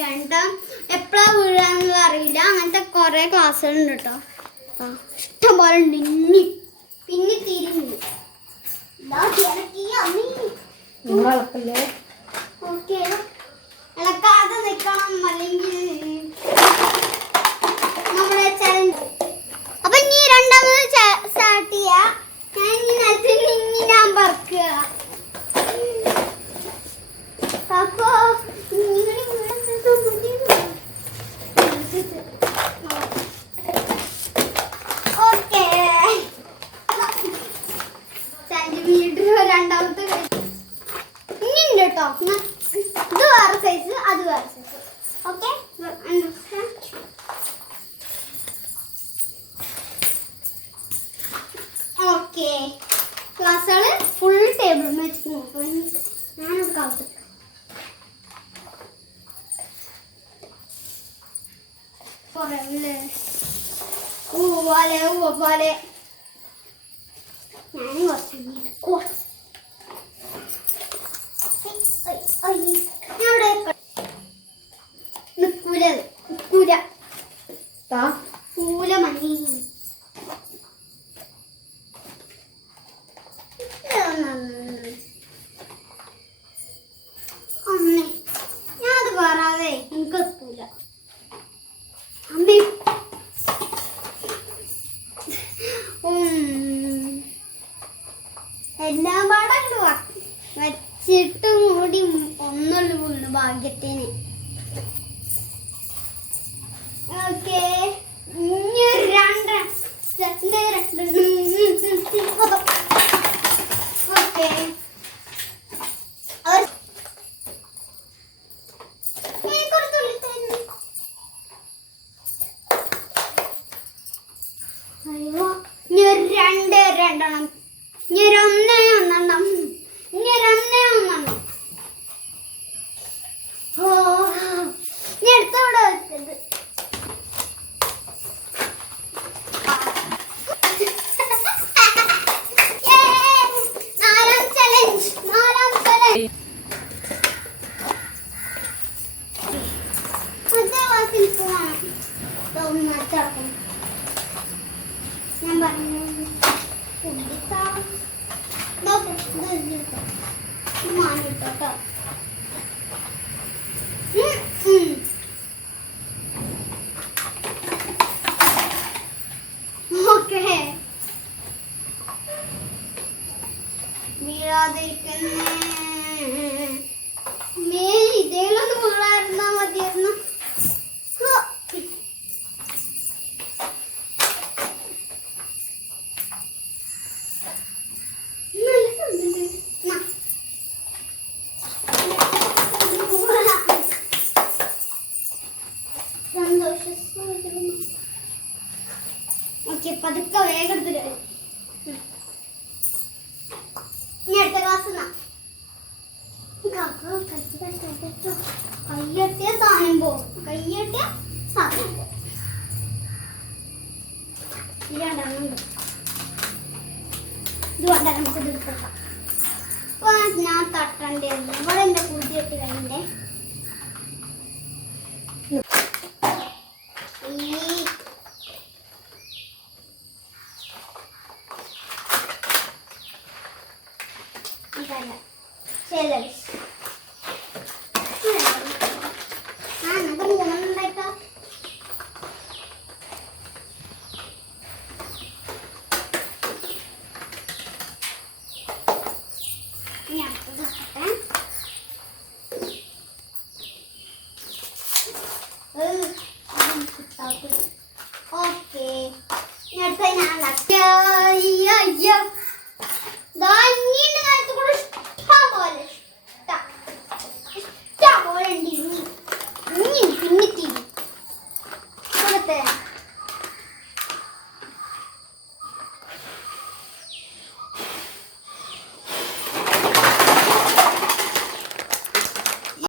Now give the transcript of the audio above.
കളിക്കാനുണ്ട്. എപ്പോഴാണ് വീഴാന്നുള്ള അറിയില്ല. അങ്ങനത്തെ കുറേ ക്ലാസ്സുകളുണ്ട് കേട്ടോ. ഇഷ്ടം പോലെ ഉണ്ട്. പിന്നെ തിരിഞ്ഞു ഓക്കെ ഇളക്കാതെ നിൽക്കണം, അല്ലെങ്കിൽ നമ്മുടെ ചലഞ്ച്. അപ്പൊ ഇനി രണ്ടാമത് സ്റ്റാർട്ട് ചെയ്യാ. ഞാൻ ഇനി നിലത്തിൽ ഇനി ഞാൻ പറക്കുക. അപ്പോ ഓക്കെ വീണ്ടും രണ്ടാമത്തെ ഇനി ഉണ്ട് കേട്ടോ. ഇത് വേറെ സൈസ്, അത് വേറെ സൈസ്. ഓക്കെ ഓക്കെ ക്ലാസ്സുകള് ഫുൾ ടേബിൾ വെച്ച് നോക്കും. ഞാനത് കാത്തു കുറേ ഊവാലെ ഊവാലെ ഞാൻ കുറച്ച് നിക്കൂല നിക്കൂല കൂല മണി അമ്മേ ഞാനത് പറയാതെ എനിക്ക് എത്തൂല. അമ്മേ എല്ലാം പാടണ്ട് വച്ചിട്ടും കൂടി ഒന്നുള്ളു വീണു ഭാഗ്യത്തിന്. ഓക്കെ ഓക്കെ അയ്യോ രണ്ടെണ്ണം ഒന്നെണ്ണം ഓ ഞാൻ എടുത്തവിടെ വെക്കരുത്. നാലാം ചലഞ്ച് ഞാൻ പറഞ്ഞു മാനിട്ടോ. ഓക്കെ വീഴാതിരിക്കുന്നേ ഇതേലൊന്ന് വീഴായിരുന്നാ മതിയായിരുന്നു. ഓക്കെ പതുക്കെ വേഗത്തിൽ ഇനി അടുത്ത ക്ലാസ് കയ്യെട്ടിയ സാധനം പോകും. ഇല്ലാണ്ടുണ്ട്. ഇതുകൊണ്ട് നമുക്ക് എടുക്കാം. അപ്പൊ ഞാൻ തട്ടേണ്ടിയിരുന്നു. ഇവിടെ എന്റെ കൂട്ടിയിട്ട് കഴിഞ്ഞേ മൂന്നുണ്ടായിട്ടോ. ഞാൻ